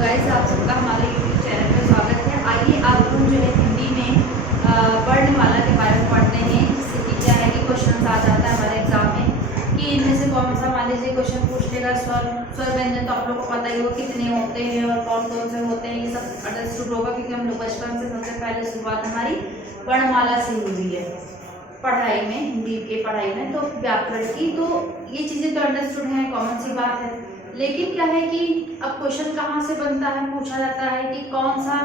Guys, आप सबका हमारे यूट्यूब चैनल पर स्वागत है। आइए आप लोग जो है हिंदी में वर्णमाला के बारे में पढ़ते हैं, जिससे कि क्या है कि क्वेश्चन आ जाता है हमारे एग्जाम में कि इनमें से कौन सा, मान लीजिए क्वेश्चन पूछ लेगा स्वर व्यंजन, तो आप लोग को पता ही होगा कितने होते हैं और कौन कौन से होते हैं, ये सब अंडरस्टूड होगा क्योंकि हम लोग बचपन से सबसे पहले शुरुआत हमारी वर्णमाला से हुई है पढ़ाई में, हिंदी के पढ़ाई में, तो व्याकरण की, तो ये चीज़ें तो अंडरस्टूड हैं, कॉमन सी बात है। लेकिन क्या है कि अब क्वेश्चन कहाँ से बनता है, पूछा जाता है कि कौन सा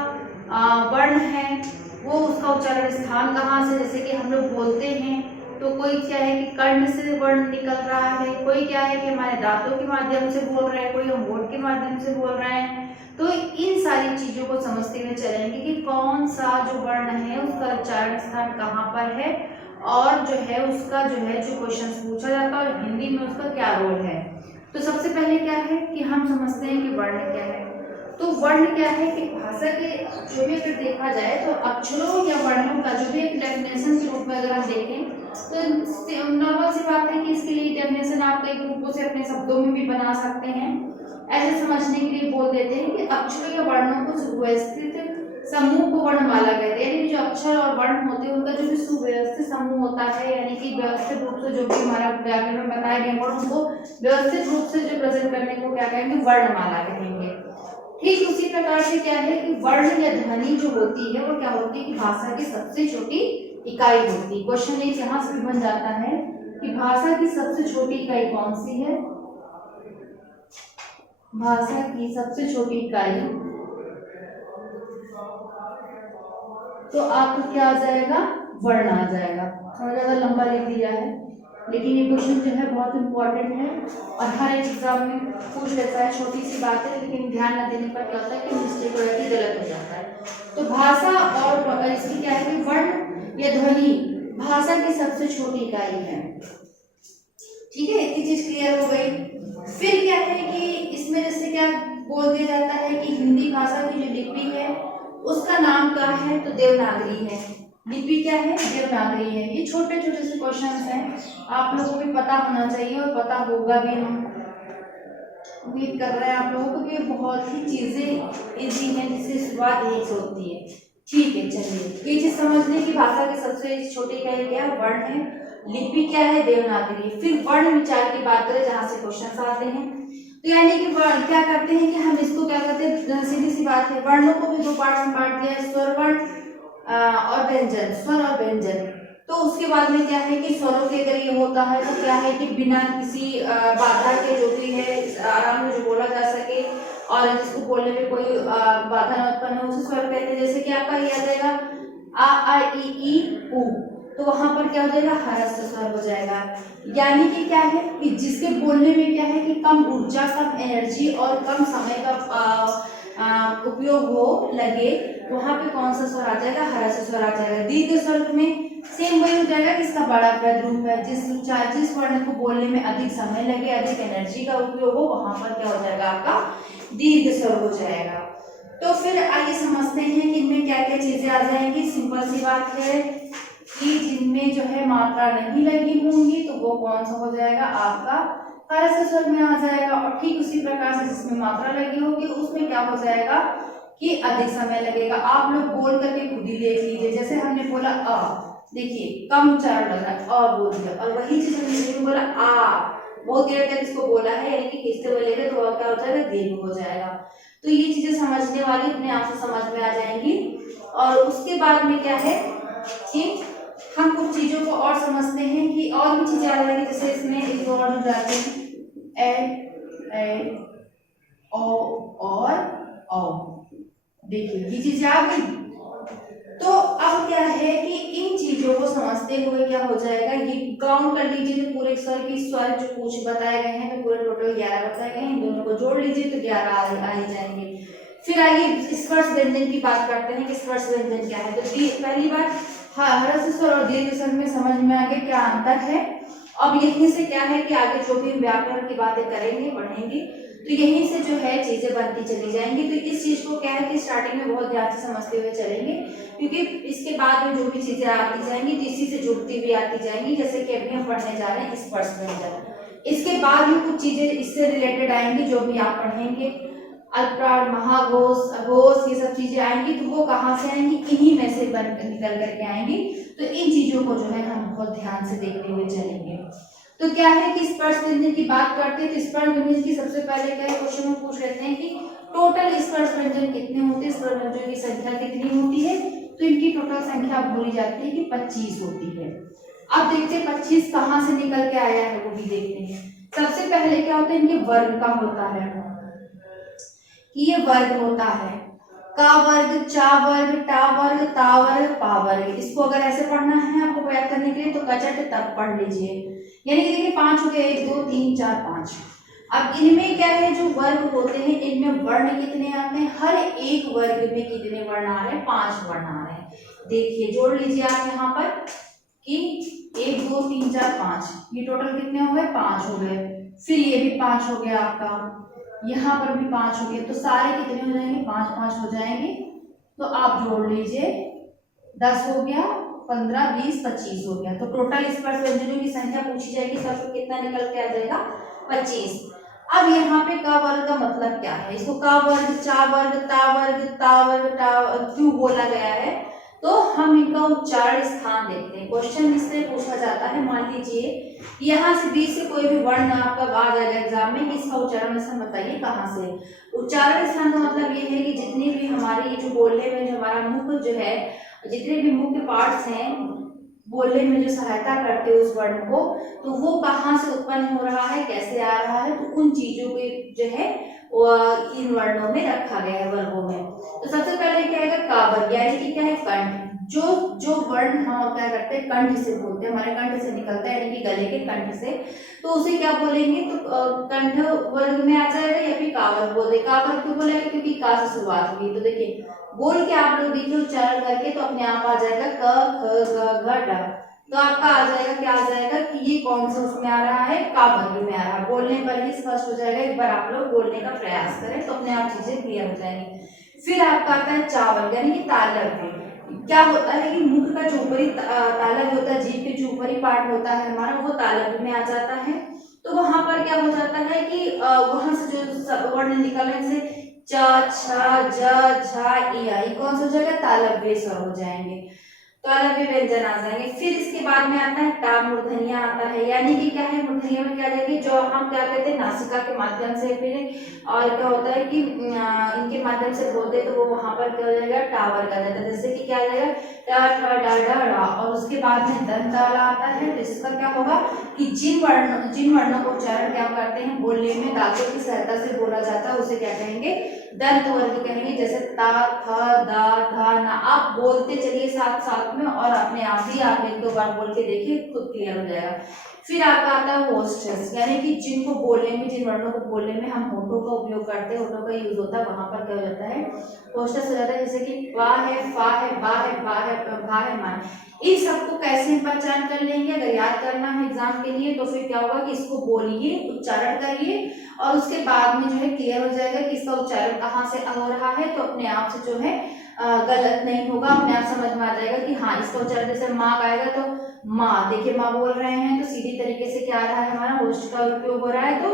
वर्ण है, वो उसका उच्चारण स्थान कहाँ से, जैसे कि हम लोग बोलते हैं तो कोई क्या है कि कर्ण से वर्ण निकल रहा है, कोई क्या है कि हमारे दांतों के माध्यम से बोल रहे हैं, कोई हम होंठ के माध्यम से बोल रहे हैं। तो इन सारी चीजों को समझते हुए चलेंगे कि कौन सा जो वर्ण है उसका उच्चारण स्थान कहाँ पर है, और जो है उसका जो है जो क्वेश्चन पूछा जाता है और हिंदी में उसका क्या रोल है। तो सबसे पहले क्या है कि हम समझते हैं कि वर्ण क्या है। तो वर्ण क्या है कि भाषा के जो भी अगर देखा जाए तो अक्षरों या वर्णों का जो भी एक डेफिनेशन के रूप में अगर हम देखें तो नॉर्मल सी बात है कि इसके लिए डेफिनेशन आप कई रूपों से अपने शब्दों में भी बना सकते हैं। ऐसे समझने के लिए बोल देते हैं कि अक्षरों या वर्णों को सुव्यवस्थित समूह को वर्णमाला कहते हैं, यानी जो अक्षर और वर्ण होते हैं उनका जो भी सुव्यवस्थित समूह होता है, यानी कि व्यवस्थित रूप से जो भी हमारा व्याकरण में बताए गए वर्ण, उनको व्यवस्थित रूप से जो प्रेजेंट करने को क्या कहेंगे, वर्णमाला कहेंगे। ठीक उसी प्रकार से क्या है कि वर्ण या ध्वनि जो होती है वो क्या होती है कि भाषा की सबसे छोटी इकाई होती है। क्वेश्चन एक यहाँ से बन जाता है कि भाषा की सबसे छोटी इकाई कौन सी है। भाषा की सबसे छोटी इकाई, तो आपको क्या आ जाएगा, वर्ण आ जाएगा। थोड़ा ज्यादा लंबा लिख दिया है, लेकिन ये क्वेश्चन जो है बहुत इंपॉर्टेंट है और हर एक एग्जाम में पूछ लेता है। छोटी सी बात है लेकिन ध्यान न देने पर क्या होता है कि मिस्टेक हो जाती है, गलत हो जाता है। तो भाषा और इसकी क्या है कि वर्ण या ध्वनि भाषा की सबसे छोटी इकाई है। ठीक है, इतनी चीज क्लियर हो गई। फिर क्या है कि इसमें जैसे क्या बोल दिया जाता है कि हिंदी भाषा की जो लिपि है उसका नाम क्या है, तो देवनागरी है। लिपि क्या है, देवनागरी है। ये छोटे छोटे से क्वेश्चंस हैं, आप लोगों को भी पता होना चाहिए और पता होगा भी। हम उम्मीद कर रहे हैं आप लोगों को कि बहुत ही चीजें इजी हैं, जिससे शुरुआत यही से होती है। ठीक है, चलिए ये चीज समझने की भाषा की सबसे छोटी इकाई क्या है, वर्ण है। लिपि क्या है, देवनागरी। फिर वर्ण विचार की बात करें जहां से क्वेश्चन आते हैं, तो यानी कि वर्ण क्या करते हैं कि हम इसको क्या करते हैं, सीधी सी बात है, वर्णों को भी दो पार्ट में बांट दिया है, स्वर वर्ण और व्यंजन, स्वर और व्यंजन। तो उसके बाद में क्या है कि स्वरों के अगर ये होता है तो क्या है कि बिना किसी बाधा के जो भी है आराम से जो बोला जा सके और जिसको बोलने में कोई बाधा न उत्पन्न हो, उसे स्वर कहते हैं। जैसे कि आपका ये आ जाएगा आ ई उ, तो वहां पर क्या हो जाएगा, ह्रस्व स्वर हो जाएगा। यानी कि क्या है कि जिसके बोलने में क्या है कि कम ऊर्जा, कम एनर्जी और कम समय का उपयोग हो लगे, वहां पे कौन सा स्वर आ जाएगा, ह्रस्व स्वर आ जाएगा। दीर्घ स्वर में सेम वही हो जाएगा कि इसका बड़ा पद रूप है, जिस वर्ण को बोलने में अधिक समय लगे, अधिक एनर्जी का उपयोग हो, वहां पर क्या हो जाएगा, आपका दीर्घ स्वर हो जाएगा। तो फिर आइए समझते हैं कि इनमें क्या क्या चीजें आ जाएंगी। सिंपल सी बात है कि जिनमें जो है मात्रा नहीं लगी होंगी तो वो कौन सा हो जाएगा, आपका ह्रस्व स्वर में आ जाएगा। और ठीक उसी प्रकार से जिसमें मात्रा लगी होगी उसमें क्या हो जाएगा कि अधिक समय लगेगा। आप लोग बोल करके खुद ही देख लीजिए। जैसे हमने बोला अ, देखिए कम उच्चारण लग रहा है, अ बोल दिया, और वही चीज हमने बोला आ, बहुत देर तक इसको बोला है, यानी कि खींचते हुए लेंगे तो क्या हो जाएगा, दीर्घ हो जाएगा। तो ये चीजें समझने वाली अपने आप से समझ में आ जाएंगी। और उसके बाद में क्या है कि हम कुछ चीजों को और समझते हैं कि और भी चीजें आ जाएंगी। जैसे इसमें एक और हो जाते हैं ए और औ, देखिए ये चीजें आ गई। तो अब क्या है कि इन चीजों को समझते हुए क्या हो जाएगा, ये काउंट कर लीजिए तो पूरे स्वर की स्वर जो कुछ बताए गए हैं तो पूरे टोटल 11 बताए गए हैं, दोनों को जोड़ लीजिए तो 11 आ ही जाएंगे। फिर आइए स्पर्श व्यंजन की बात करते हैं कि स्पर्श व्यंजन क्या है। तो पहली बात, ह्रस्व स्वर और दीर्घ स्वर में समझ में आ गया क्या अंतर है। अब यहीं से क्या है कि आगे जो भी व्याकरण की बातें करेंगे, पढ़ेंगे, तो यहीं से जो है चीजें बनती चली जाएंगी। तो इस चीज को क्या है कि स्टार्टिंग में बहुत ध्यान से समझते हुए चलेंगे, क्योंकि इसके बाद में जो भी चीजें आती जाएंगी तो इसी से जुड़ती भी आती जाएंगी। जैसे कि अभी हम पढ़ने जा रहे हैं स्पर्श व्यंजन, इसके बाद भी कुछ चीजें इससे रिलेटेड आएंगी जो भी आप पढ़ेंगे। अल्पप्राण, महाघोष, अघोष, ये सब चीजें आएंगी तो वो कहाँ से आएंगी, इन्हीं में से बन निकल करके आएंगी। तो इन चीजों को जो है हम बहुत ध्यान से देखते हुए चलेंगे। तो क्या है कि स्पर्श व्यंजन की बात करते हैं तो स्पर्श व्यंजन की सबसे पहले क्या है क्वेश्चन में पूछ लेते हैं कि टोटल स्पर्श व्यंजन कितने होते हैं, स्पर्श व्यंजन की संख्या कितनी होती है। तो इनकी टोटल संख्या बोली जाती है कि 25 होती है। अब देखते हैं 25 कहाँ से निकल के आया है वो भी देखते हैं। सबसे पहले क्या होता है, इनके वर्ग का होता है कि ये वर्ग होता है का वर्ग, चा वर्ग, टा वर्ग, ता वर्ग, पा वर्ग। इसको अगर ऐसे पढ़ना है आपको याद करने के लिए तो कचट तब पढ़ लीजिए। यानी कि देखिए 5 हो गए, 1 2 3 4 5। अब इनमें क्या है, जो वर्ग होते हैं इनमें वर्ण कितने आते हैं, हर एक वर्ग में कितने वर्ण आ रहे हैं, 5 वर्ण आ रहे हैं। देखिए जोड़ लीजिए आप यहाँ पर कि 1 2 3 4 5, ये टोटल कितने हो गए, 5 हो गए। फिर ये भी 5 हो गया आपका, यहाँ पर भी 5 हो गए। तो सारे कितने हो जाएंगे, 5 5 हो जाएंगे। तो आप जोड़ लीजिए, 10 हो गया, 15 20 25 हो गया। तो टोटल स्पर्श व्यंजनों की संख्या पूछी जाएगी तो आपको कितना निकल के आ जाएगा, 25। अब यहाँ पे का वर्ग का मतलब क्या है, इसको का वर्ग, चा वर्ग, ता वर्ग, ता वर्ग, टा क्यों बोला गया है, तो हम इनका उच्चारण स्थान देखते हैं। क्वेश्चन इससे पूछा जाता है, मान लीजिए यहाँ से बीच से कोई भी वर्ण आपका आ जाएगा एग्जाम में कि इसका उच्चारण स्थान बताइए कहाँ से। उच्चारण स्थान का मतलब ये है कि जितनी भी हमारी जो बोलने में जो हमारा मुख जो है, जितने भी मुख्य पार्ट्स हैं बोलने में जो सहायता करते हैं उस वर्ण को, तो वो कहाँ से उत्पन्न हो रहा है, कैसे आ रहा है, तो उन चीजों को जो है इन वर्णों में रखा गया है, वर्गों में। तो सबसे पहले क्या है, का वर्ग यानी कि क्या है, कंठ। जो जो वर्ण हम क्या करते हैं, कंठ से बोलते हैं, हमारे कंठ से निकलता है, यानी कि गले के कंठ से, तो उसे क्या बोलेंगे, तो कंठ वर्ग में आ जाएगा या फिर का वर्ग बोल दे। का वर्ग क्यों बोलेगा, क्योंकि का से शुरुआत हुई। तो देखिए बोल के आप लोग देखिए उच्चारण करके तो अपने आप आ जाएगा क ख ग घ ढ। तो आपका आ जाएगा, क्या आ जाएगा कि ये कौन सा उसमें आ रहा है, का वर्ग में आ रहा है। बोलने पर ही स्पष्ट हो जाएगा, एक बार आप लोग बोलने का प्रयास करें तो अपने आप चीजें क्लियर हो जाएंगी। फिर आपका आता है चा वर्ग यानी कि तालव्य। क्या होता है कि मुख का जो ऊपरी तालव्य होता है, जीभ के जो ऊपरी पार्ट होता है हमारा, वो तालव्य में आ जाता है। तो वहां पर क्या हो जाता है कि वहां से जो वर्ण निकल रहे हैं च छ ज झ ई कौन सा हो जाएगा, तालव्य स्वर हो जाएंगे, तालव्य व्यंजन आ जाएंगे। फिर इसके बाद में आता है टा, मूर्धन्य आता है। यानी कि क्या है, मूर्धन्य में क्या जाएगी, जो हम क्या कहते हैं नासिका के माध्यम से, फिर और क्या होता है कि इनके माध्यम से बोलते तो वो वहां पर क्या हो जाएगा, टावर का जाता है। जैसे कि क्या आ जाएगा, टा ठा डा डा ड़ा, और उसके बाद में दंत वाला आता है। तो इसका क्या होगा कि जिन वर्णों का उच्चारण क्या करते हैं, बोलने में दांतों की सहायता से बोला जाता है, उसे क्या कहेंगे, दंत वर्ग कहेंगे। जैसे ता थ दा धा ना। आप बोलते चलिए साथ साथ में और अपने आप ही आप 1 2 बार बोल के देखिए, खुद क्लियर हो जाएगा। फिर आपका आता है होस्टस, यानी कि जिनको बोलने में, जिन वर्णों को बोलने में हम होठों का उपयोग करते हैं, होठों का यूज होता है, वहां पर क्या हो जाता है, होस्टस हो जाता है। जैसे कि वा है, फा है, बा है, भा है, भा है, मा। इन सबको कैसे हम पहचान कर लेंगे, अगर याद करना है एग्जाम के लिए तो फिर क्या होगा कि इसको बोलिए, उच्चारण करिए और उसके बाद में जो है क्लियर हो जाएगा कि इसका उच्चारण कहाँ से हो रहा है। तो अपने आप से जो है गलत नहीं होगा, अपने आप समझ में आ जाएगा कि हाँ इसका उच्चारण जैसे माँ आएगा तो माँ, देखिए माँ बोल रहे हैं तो सीधी तरीके से क्या आ रहा है, हमारा होस्ट का उपयोग हो रहा है। तो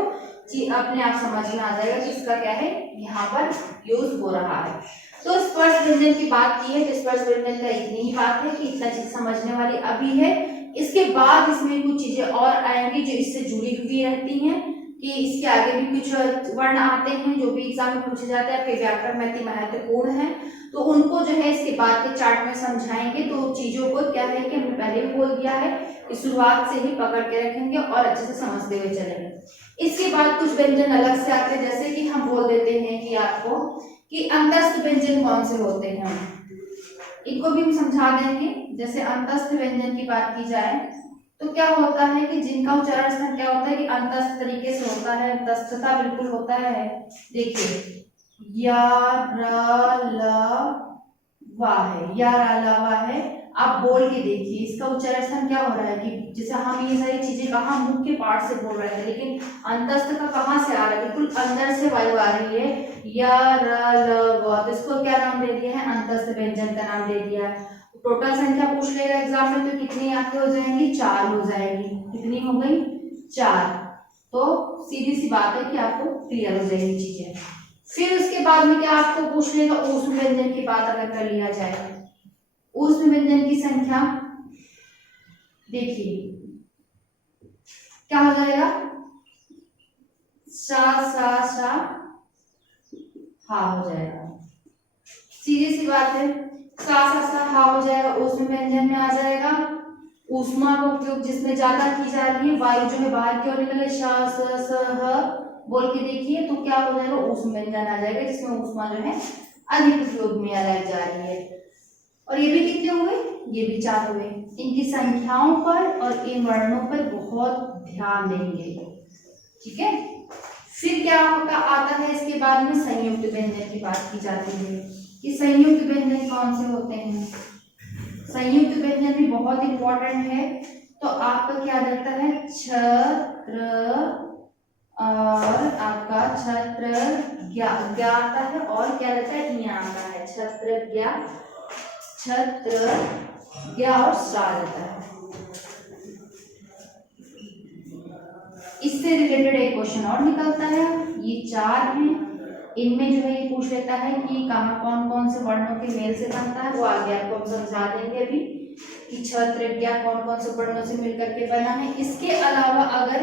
अपने आप समझ में आ जाएगा कि इसका क्या है, यहाँ पर यूज हो रहा है। तो स्पर्श व्यंजन की बात की है तो स्पर्श व्यंजन का इतनी ही बात है कि इतना चीज समझने वाली अभी है। इसके बाद इसमें कुछ चीजें और आएंगी जो इससे जुड़ी हुई रहती हैं, कि इसके आगे भी कुछ वर्ण आते हैं जो भी एग्जाम में पूछे जाते हैं, आपके व्याकरण में अति महत्वपूर्ण है। तो उनको जो है इसके बाद के चार्ट में समझाएंगे। तो चीजों को क्या है कि हमने पहले भी बोल दिया है कि शुरुआत से ही पकड़ के रखेंगे और अच्छे से समझते हुए चलेंगे। इसके बाद कुछ व्यंजन अलग से आते हैं, जैसे कि हम बोल देते हैं कि आपको कि अंतस्थ व्यंजन कौन से होते हैं, इनको भी हम समझा देंगे। जैसे अंतस्थ व्यंजन की बात की जाए तो क्या होता है कि जिनका उच्चारण स्थान क्या होता है कि अंतस्थ तरीके से होता है, अंतस्थता बिल्कुल होता है। देखिए या र ल वा है, या र ल वा है। आप बोल के देखिए इसका उच्चारण स्थान क्या हो रहा है कि जैसे हम ये सारी चीजें कहाँ मुख्य पार्ट से बोल रहे थे, लेकिन अंतस्थ का कहाँ से आ रहा है, बिल्कुल अंदर से वायु आ रही है, या र ल व। तो इसको क्या नाम दे दिया है, अंतस्थ व्यंजन का नाम दे दिया है। टोटल संख्या पूछ लेगा एग्जाम में तो कितनी आपके हो जाएंगी, 4 हो जाएगी। कितनी हो गई, 4। तो सीधी सी बात है कि आपको क्लियर हो जाएगी चीजें। फिर उसके बाद में क्या आपको पूछ लेगा, ऊष्म व्यंजन की बात अगर कर लिया जाए, ऊष्म व्यंजन की संख्या देखिए क्या हो जाएगा, सा सा हा हो जाएगा, सीधी सी बात है, सा हा हो जाएगा, ऊष्म व्यंजन में आ जाएगा। ऊष्मा का उपयोग जिसमें ज्यादा की जा रही है, वायु जो है बाहर की ओर निकले, श बोल के देखिए तो क्या हो जाएगा, ऊष्म व्यंजन आ जाएगा, जिसमें ऊष्मा जो है अधिक उपयोग में लाई जा रही है। और ये भी कितने हुए, ये भी 4 हुए। इनकी संख्याओं पर और इन वर्णों पर बहुत ध्यान देंगे, ठीक है। फिर क्या होगा, आता है इसके बाद में संयुक्त व्यंजन की बात की जाती है कि संयुक्त व्यंजन कौन से होते हैं। संयुक्त व्यंजन भी बहुत इंपॉर्टेंट है। तो आपका क्या रहता है, छत्र और आपका छत्र ज्ञा आता है, और क्या रहता है, यहाँ आता है छत्र ज्ञा और स्रा रहता है। इससे रिलेटेड एक क्वेश्चन और निकलता है, ये 4 हैं, इनमें जो है ये पूछ लेता है कि कहाँ कौन कौन से वर्णों के मेल से बनता है, वो आगे आपको हम समझा देंगे अभी कि छत्र ज्ञा कौन कौन से वर्णों से मिलकर के बना है। इसके अलावा अगर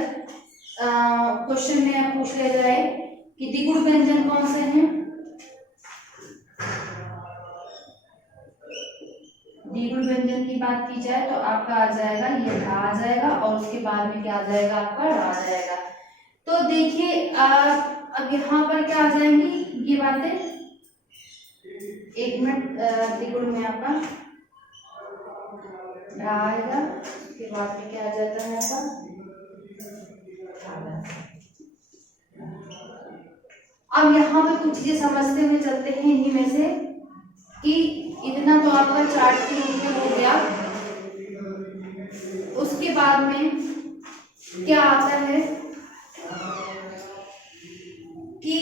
क्वेश्चन में पूछ लिया जाए कि द्विगुण व्यंजन कौन से हैं, द्विगुण व्यंजन की बात की जाए तो आपका आ जाएगा ये ढा आ जाएगा, और उसके बाद में क्या आ जाएगा, आपका रा आ जाएगा। तो देखिए अब यहाँ पर क्या आ जाएंगी ये बातें, एक मिनट, द्विगुण में आपका ढा आएगा, उसके बाद में क्या आ जाता है आपका। अब यहाँ पे कुछ चीजें समझते हुए चलते हैं इन्हीं में से कि इतना तो आपका चार्ट के रूप में हो गया। उसके बाद में क्या आता है कि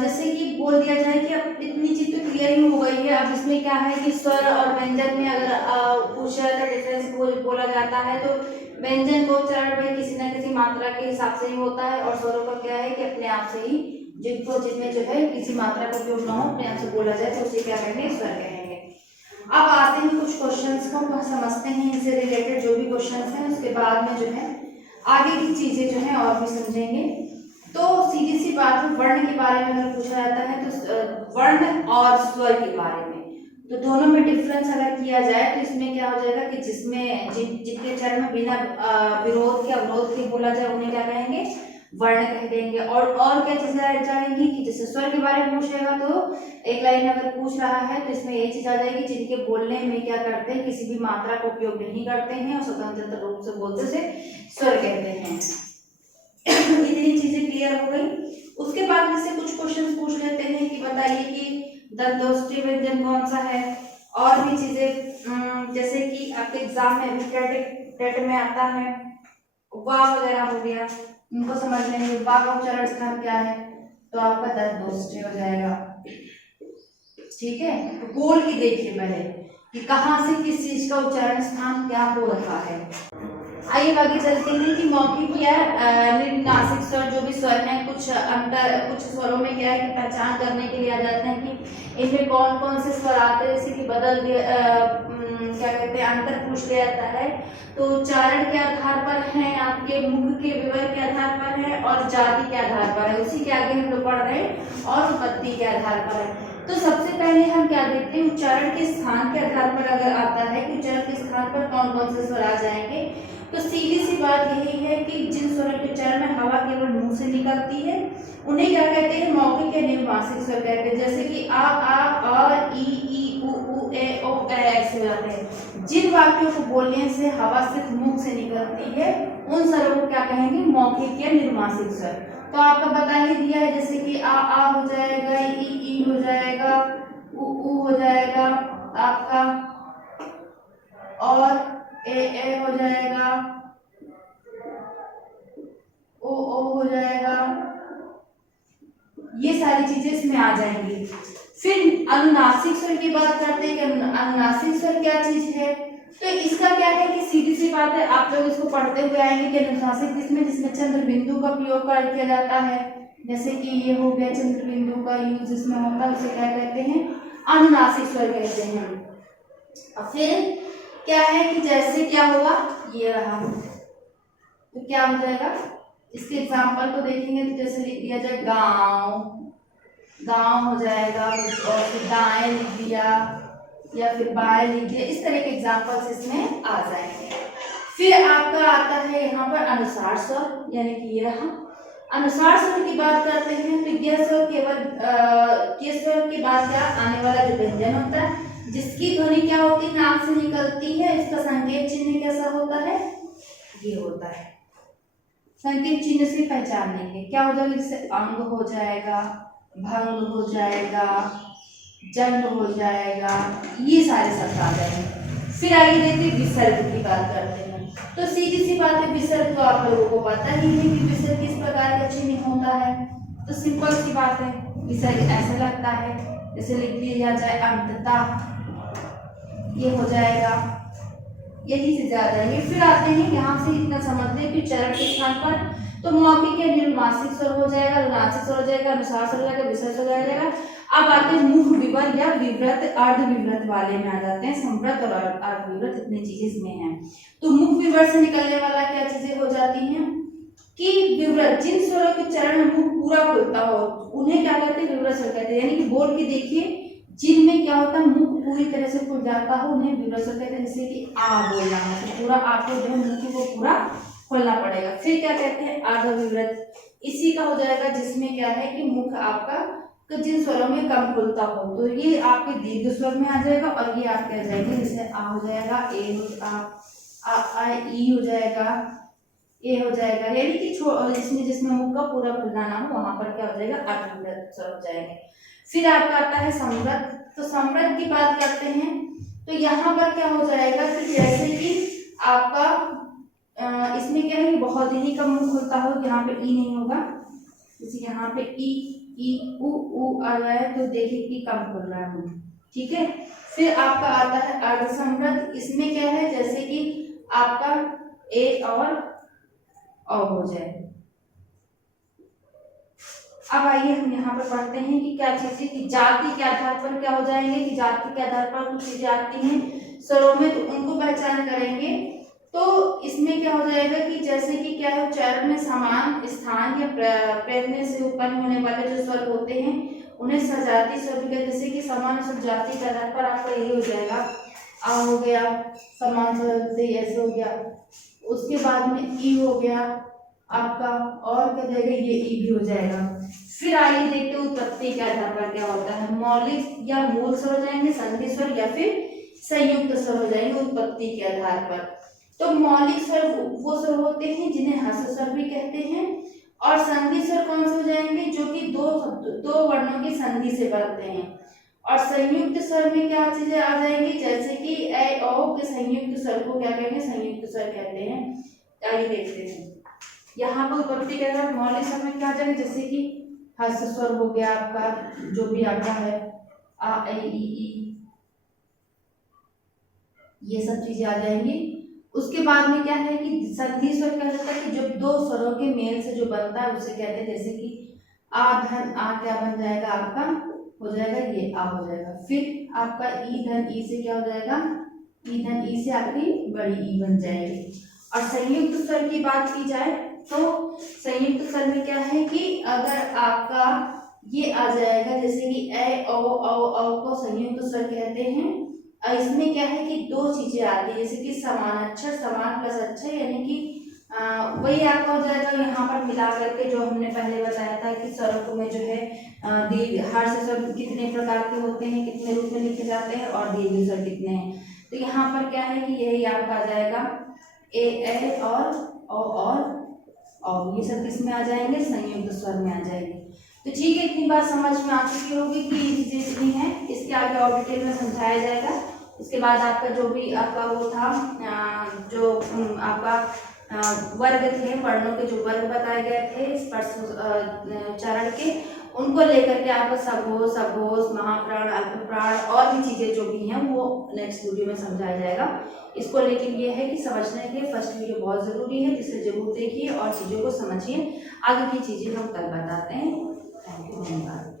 जैसे कि बोल दिया जाए कि अब इतनी चीज तो क्लियर ही हो गई है। अब इसमें क्या है कि स्वर और व्यंजन में अगर पूछा जाता है डिफरेंस बोला जाता है तो व्यंजन को उच्चारण में किसी न किसी मात्रा के हिसाब से ही होता है, और स्वरों का क्या है कि अपने आप से ही जिनमें जो है किसी मात्रा का उपयोग ना हो, अपने आप से बोला जाए तो उसे क्या कहेंगे, स्वर कहेंगे। अब आते हैं कुछ क्वेश्चंस को समझते हैं, इनसे रिलेटेड जो भी क्वेश्चंस हैं, उसके बाद में जो है आगे की चीजें जो है और भी समझेंगे। तो सीधी सी बात है, वर्ण के बारे में अगर पूछा जाता है तो वर्ण और स्वर के बारे में, तो दोनों में डिफरेंस अगर किया जाए तो इसमें क्या हो जाएगा कि जिसमें जिनके चरण में बिना विरोध के अवरोध के बोला जाए उन्हें क्या कहेंगे, वर्ण कह देंगे। और क्या चीज जाएगी कि जैसे स्वर के बारे में पूछेगा तो एक लाइन अगर पूछ रहा है तो इसमें ये चीज आ जाएगी जिनके बोलने में क्या करते हैं, किसी भी मात्रा का उपयोग नहीं करते हैं और स्वतंत्र रूप से बोलते से स्वर कहते हैं। इतनी चीजें क्लियर हो गई। उसके बाद में से कुछ क्वेश्चन पूछ लेते हैं कि बताइए कि दंतोष्ठी व्यंजन कौन सा है, और भी चीजें जैसे कि आपके एग्जाम में टेट में आता है वा वगैरह हो गया, इनको समझ लेंगे। वा का उच्चारण स्थान क्या है, तो आपका दंतोष्ठी हो जाएगा, ठीक है। तो बोल के देखिए पहले कि कहाँ से किस चीज का उच्चारण स्थान क्या हो रहा है। आइए आगे चलते हैं कि मौखिक या नासिक स्वर जो भी स्वर हैं, कुछ स्वरों में क्या है कि पहचान करने के लिए आ जाते हैं कि इनमें कौन कौन से स्वर आते हैं, जैसे कि क्या कहते हैं अंतर पूछ लिया जाता है तो उच्चारण के आधार पर है, आपके मुख के विवर के आधार पर है और जाति के आधार पर है, उसी के आगे हम लोग पढ़ रहे हैं, और उत्पत्ति के आधार पर है। तो सबसे पहले हम क्या देखते हैं, उच्चारण के स्थान के आधार पर अगर आता है कि उच्चारण के स्थान पर कौन कौन से स्वर आ जाएंगे, तो सीधी सी बात यही है कि जिन स्वरों के उच्चारण में हवा केवल मुंह से निकलती है उन्हें क्या कहते हैं, मौखिक या निर्वासिक स्वर कहते हैं। जैसे कि आ ई उ ए ओ ऐसे जाते हैं। जिन वाक्यों को बोलने से हवा सिर्फ मुख से निकलती है उन स्वरों को क्या कहेंगे, मौखिक या निर्वासिक स्वर। तो आपका बता ही दिया है, जैसे कि आ हो जाएगा, ई हो जाएगा, उ हो जाएगा आपका, और ए हो जाएगा, ओ हो जाएगा, ये सारी चीजें इसमें आ जाएंगी। फिर अनुनासिक स्वर की बात करते हैं कि अनुनासिक स्वर क्या चीज है, तो इसका क्या है कि सीधी सी बात है, आप लोग इसको पढ़ते हुए आएंगे कि अनुनासिक जिसमें चंद्र बिंदु का प्रयोग कर किया जाता है, जैसे कि ये हो गया चंद्र बिंदु का यूज इसमें होता है, उसे क्या कहते हैं, अनुनासिक स्वर कहते हैं। और फिर क्या है कि जैसे क्या हुआ, ये रहा, तो क्या हो जाएगा, इसके एग्जाम्पल को देखेंगे तो जैसे लिख दिया जाए गांव, गांव हो जाएगा, और फिर दाएं लिख दिया या फिर बाएं लिख दिया, इस तरह के एग्जाम्पल्स इसमें आ जाएंगे। फिर आपका आता है यहाँ पर अनुसार स्वर, यानी कि ये रहा। अनुसार स्वर की बात करते हैं तो यह स्वर केवल के स्वर के बाद क्या आने वाला जो व्यंजन होता है, जिसकी ध्वनि क्या होती है, नाक से निकलती है, इसका संकेत चिन्ह कैसा होता है, ये होता है। संकेत चिन्ह से पहचान लेंगे, क्या हो जाएगा, जैसे अंग हो जाएगा, भंग हो जाएगा, जंग हो जाएगा, ये सारे शब्द आ जाएंगे। फिर आगे देखते विसर्ग की बात करते हैं। तो सीधी सी बात है, विसर्ग तो आप लोगों को पता ही है कि विसर्ग किस प्रकार का चिन्ह होता है। तो सिंपल सी बात है, विसर्ग ऐसा लगता है, जैसे लिख दिया जाए अंततः, ये हो जाएगा, यही से ज्यादा है। फिर आते हैं यहाँ से इतना समझते हैं कि चरण के स्थान पर तो मौखिक या निरुनासिक स्वर हो जाएगा, अनुनासिक स्वर हो जाएगा, अनुसार स्वर हो जाएगा, विसर्ग हो जाएगा। अब आते हैं मुख विवर या विव्रत अर्ध विव्रत वाले में आ जाते हैं। संवृत और अर्ध विव्रत इतनी चीजें इसमें हैं। तो मुख विवर से निकलने वाला क्या चीजें हो जाती हैं कि विव्रत, जिन स्वरों के चरण में मुख पूरा खुलता हो उन्हें क्या कहते हैं, विव्रत स्वर कहते हैं। यानी कि बोल के देखिए, जिनमें क्या होता है मुख पूरी तरह से खुल जाता हो उन्हें विव्रत स्वर कहते हैं। जैसे कि आ बोलना है तो पूरा आपको जो है मुख को पूरा खोलना पड़ेगा। फिर क्या कहते हैं, अर्ध विव्रत, इसी का हो जाएगा जिसमें क्या है कि मुख आपका तो जिन स्वरों में कम खुलता हो, तो ये आपके दीर्घ स्वर में आ जाएगा। और ये आपके आ जाएंगे, जैसे आ हो जाएगा, ए हो आ ई हो जाएगा, ए हो जाएगा, यानी कि इसमें जिसमें मुख का पूरा खुलना ना हो वहां पर क्या हो जाएगा, अर्धविव्रत स्वर हो जाएंगे। फिर आपका आता है समृद्ध। तो समृद्ध की बात करते हैं तो यहाँ पर क्या हो जाएगा कि जैसे कि आपका इसमें क्या है, बहुत ही कम मुख खुलता हो, यहाँ पे ई नहीं होगा, जैसे यहाँ पे ई उ आ जाए तो देखिए कि कम खुल रहा है, ठीक है। फिर आपका आता है अर्ध समृद्ध, इसमें क्या है, जैसे कि आपका ए और औ हो जाए। अब आइए हम यहाँ पर पढ़ते हैं कि क्या चीजें कि जाति के आधार पर क्या हो जाएंगे, कि जाति के आधार पर कुछ चीजें आती हैं स्वरों में, तो उनको पहचान करेंगे। तो इसमें क्या हो जाएगा कि जैसे कि क्या है, उच्चारण में समान स्थान या प्रयत्न से उत्पन्न होने वाले जो स्वर होते हैं उन्हें सजाती स्वर भी कहते हैं। जैसे कि समान स्वर जाति के आधार पर आपका यही हो जाएगा, आ हो गया, समान स्वर से ऐसे हो गया, उसके बाद में ई हो गया आपका, और क्या जाएगा, ये ई भी हो जाएगा। फिर आइए देखते हैं उत्पत्ति के आधार पर क्या होता है, मौलिक या मूल स्वर हो जाएंगे, संधि स्वर या फिर संयुक्त स्वर हो जाएंगे उत्पत्ति के आधार पर। तो मौलिक स्वर वो स्वर होते हैं जिन्हें हस्त स्वर भी कहते हैं, और संधि स्वर कौन से हो जाएंगे, जो कि दो वर्णों की संधि से बनते हैं। और संयुक्त स्वर में क्या चीजें आ जाएंगी, जैसे कि ए ओ के संयुक्त स्वर को क्या कहेंगे, संयुक्त स्वर कहते हैं। आइए देखते हैं यहाँ पर उत्पत्ति के आधार मौलिक स्वर में क्या आ जाएगा, जैसे कि हस्त स्वर हो गया आपका, जो भी आता है आ ए ई, ये सब चीजें आ जाएंगी। उसके बाद में क्या है कि संधि स्वर क्या होता है कि जब दो स्वरों के मेल से जो बनता है उसे कहते हैं। जैसे कि आ धन आ क्या बन जाएगा, आपका हो जाएगा ये आ हो जाएगा। फिर आपका ई धन ई से क्या हो जाएगा, ई धन ई से आपकी बड़ी ई बन जाएगी। और संयुक्त स्वर की बात की जाए तो संयुक्त स्वर में क्या है कि अगर आपका ये आ जाएगा, जैसे कि ए ओ को संयुक्त स्वर कहते हैं। इसमें क्या है कि दो चीजें आती है, जैसे कि समान अक्षर, समान प्लस अक्षर, यानी कि वही आपका हो जाएगा यहाँ पर मिला करके जो हमने पहले बताया था कि स्वरों में जो है हर्ष स्वर कितने प्रकार के होते हैं, कितने रूप में लिखे जाते हैं, और दीर्घ स्वर कितने हैं। तो यहाँ पर क्या है कि यही आपका आ जाएगा ए और ये सब किसमें आ जाएंगे, संयुक्त स्वर में आ जाएंगे। तो ठीक है, इतनी बात समझ में आ चुकी होगी कि ये चीजें इतनी है, इसके आगे और डिटेल में समझाया जाएगा। इसके बाद आपका जो भी आपका वो था जो आपका वर्ग थे, वर्णों के जो वर्ग बताए गए थे स्पर्श चरण के, उनको लेकर के आप सघोष, महाप्राण, अल्पप्राण और भी चीज़ें जो भी हैं वो नेक्स्ट वीडियो में समझाया जाएगा इसको। लेकिन ये है कि समझने के लिए फर्स्ट वीडियो बहुत ज़रूरी है, जिसे जरूर देखिए और चीज़ों को समझिए। आगे की चीज़ें हम कल बताते हैं। थैंक यू, धन्यवाद।